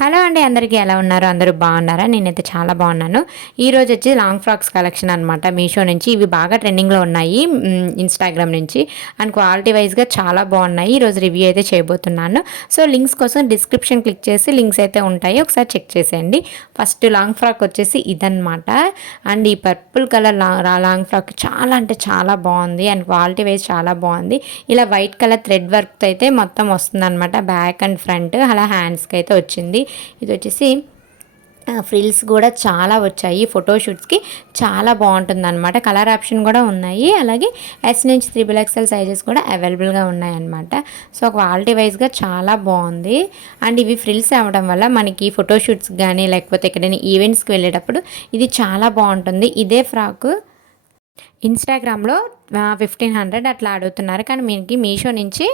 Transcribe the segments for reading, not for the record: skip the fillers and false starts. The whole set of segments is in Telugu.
హలో అండి, అందరికీ ఎలా ఉన్నారు? అందరూ బాగున్నారా? నేనైతే చాలా బాగున్నాను. ఈరోజు వచ్చి లాంగ్ ఫ్రాక్స్ కలెక్షన్ అనమాట. మీషో నుంచి ఇవి బాగా ట్రెండింగ్లో ఉన్నాయి, ఇన్స్టాగ్రామ్ నుంచి. అండ్ క్వాలిటీ వైజ్గా చాలా బాగున్నాయి. ఈరోజు రివ్యూ అయితే చేయబోతున్నాను. సో లింక్స్ కోసం డిస్క్రిప్షన్ క్లిక్ చేసి లింక్స్ అయితే ఉంటాయి, ఒకసారి చెక్ చేసేయండి. ఫస్ట్ లాంగ్ ఫ్రాక్ వచ్చేసి ఇదనమాట. అండ్ ఈ పర్పుల్ కలర్ లాంగ్ ఫ్రాక్ చాలా అంటే చాలా బాగుంది. అండ్ క్వాలిటీ వైజ్ చాలా బాగుంది. ఇలా వైట్ కలర్ థ్రెడ్ వర్క్ అయితే మొత్తం వస్తుంది అనమాట, బ్యాక్ అండ్ ఫ్రంట్. అలా హ్యాండ్స్కి అయితే వచ్చింది. ఇది వచ్చేసి ఫ్రిల్స్ కూడా చాలా వచ్చాయి. ఫోటోషూట్స్కి చాలా బాగుంటుంది అనమాట. కలర్ ఆప్షన్ కూడా ఉన్నాయి. అలాగే ఎస్ నుంచి 3XL సైజెస్ కూడా అవైలబుల్గా ఉన్నాయన్నమాట. సో క్వాలిటీ వైజ్గా చాలా బాగుంది. అండ్ ఇవి ఫ్రిల్స్ అవ్వడం వల్ల మనకి ఫోటోషూట్స్ కానీ లేకపోతే ఎక్కడైనా ఈవెంట్స్కి వెళ్ళేటప్పుడు ఇది చాలా బాగుంటుంది. ఇదే ఫ్రాక్ ఇన్స్టాగ్రామ్లో 1500 అట్లా అడుగుతున్నారు, కానీ మీకు మీషో నుంచి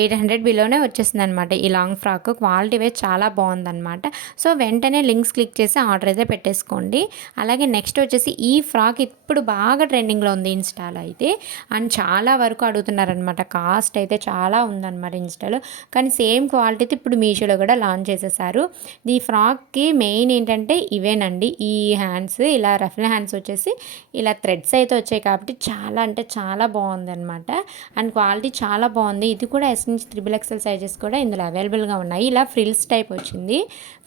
800 బిలోనే వచ్చేసింది అనమాట. ఈ లాంగ్ ఫ్రాక్ క్వాలిటీ వైజ్ చాలా బాగుందన్నమాట. సో వెంటనే లింక్స్ క్లిక్ చేసి ఆర్డర్ అయితే పెట్టేసుకోండి. అలాగే నెక్స్ట్ వచ్చేసి ఈ ఫ్రాక్ ఇప్పుడు బాగా ట్రెండింగ్లో ఉంది ఇన్స్టాలో అయితే. అండ్ చాలా వరకు అడుగుతున్నారనమాట. కాస్ట్ అయితే చాలా ఉందన్నమాట ఇన్స్టాలో, కానీ సేమ్ క్వాలిటీ ఇప్పుడు మీషోలో కూడా లాంచ్ చేసేసారు. ఈ ఫ్రాక్కి మెయిన్ ఏంటంటే ఇవేనండి, ఈ హ్యాండ్స్ ఇలా రఫల్ హ్యాండ్స్ వచ్చేసి ఇలా థ్రెడ్స్ అయితే వచ్చాయి కాబట్టి చాలా అంటే చాలా బాగుంది అనమాట. అండ్ క్వాలిటీ చాలా బాగుంది. ఇది కూడా ఎస్ నుంచి 3XL సైజెస్ కూడా ఇందులో అవైలబుల్గా ఉన్నాయి. ఇలా ఫ్రిల్స్ టైప్ వచ్చింది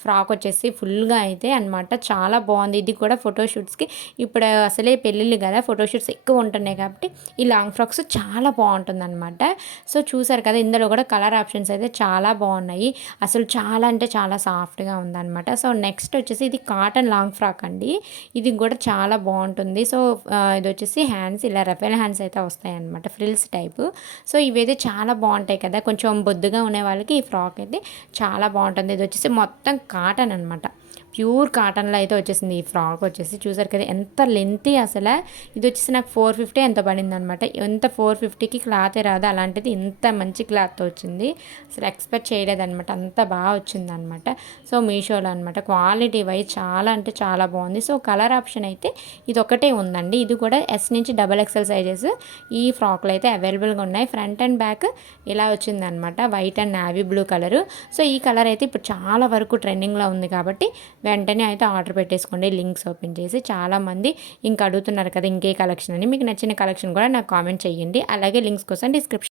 ఫ్రాక్ వచ్చేసి ఫుల్గా అయితే అనమాట. చాలా బాగుంది. ఇది కూడా ఫోటోషూట్స్కి ఇప్పుడు అసలే పెళ్ళిళ్ళు కదా, ఫోటోషూట్స్ ఎక్కువ ఉంటున్నాయి కాబట్టి ఈ లాంగ్ ఫ్రాక్స్ చాలా బాగుంటుంది అనమాట. సో చూసారు కదా, ఇందులో కూడా కలర్ ఆప్షన్స్ అయితే చాలా బాగున్నాయి. అసలు చాలా అంటే చాలా సాఫ్ట్గా ఉందన్నమాట. సో నెక్స్ట్ వచ్చేసి ఇది కాటన్ లాంగ్ ఫ్రాక్ అండి. ఇది కూడా చాలా బాగుంటుంది. సో ఇది వచ్చేసి హ్యాండ్స్ ఇలా రఫెల్ హ్యాండ్స్ అయితే వస్తాయి అనమాట, ఫ్రిల్స్ టైపు. సో ఇవైతే చాలా బాగుంటాయి కదా, కొంచెం బొద్దుగా ఉండే వాళ్ళకి ఈ ఫ్రాక్ అయితే చాలా బాగుంటుంది. ఇది వచ్చేసి మొత్తం కాటన్ అనమాట, ప్యూర్ కాటన్లో అయితే వచ్చేసింది ఈ ఫ్రాక్ వచ్చేసి. చూసారు కదా ఎంత లెంతీ అసలు. ఇది వచ్చేసి నాకు 450 ఎంత పడింది అనమాట. ఎంత 450కి క్లాతే రాదు, అలాంటిది ఇంత మంచి క్లాత్తో వచ్చింది. అసలు ఎక్స్పెక్ట్ చేయలేదన్నమాట, అంత బాగా వచ్చింది అనమాట. సో మీషోలో అనమాట. క్వాలిటీ వైజ్ చాలా అంటే చాలా బాగుంది. సో కలర్ ఆప్షన్ అయితే ఇది ఒకటే ఉందండి. ఇది కూడా ఎస్ నుంచి XXL సైజెస్ ఈ ఫ్రాక్లు అయితే అవైలబుల్గా ఉన్నాయి. ఫ్రంట్ అండ్ బ్యాక్ ఇలా వచ్చిందనమాట, white and navy blue colour. So ఈ కలర్ అయితే ఇప్పుడు చాలా వరకు ట్రెండింగ్లో ఉంది కాబట్టి వెంటనే అయితే ఆర్డర్ పెట్టేసుకోండి. లింక్స్ ఓపెన్ చేసి చాలామంది ఇంకా అడుగుతున్నారు కదా ఇంకే కలెక్షన్ అని. మీకు నచ్చిన కలెక్షన్ కూడా నాకు కామెంట్ చేయండి. అలాగే లింక్స్ కోసం డిస్క్రిప్షన్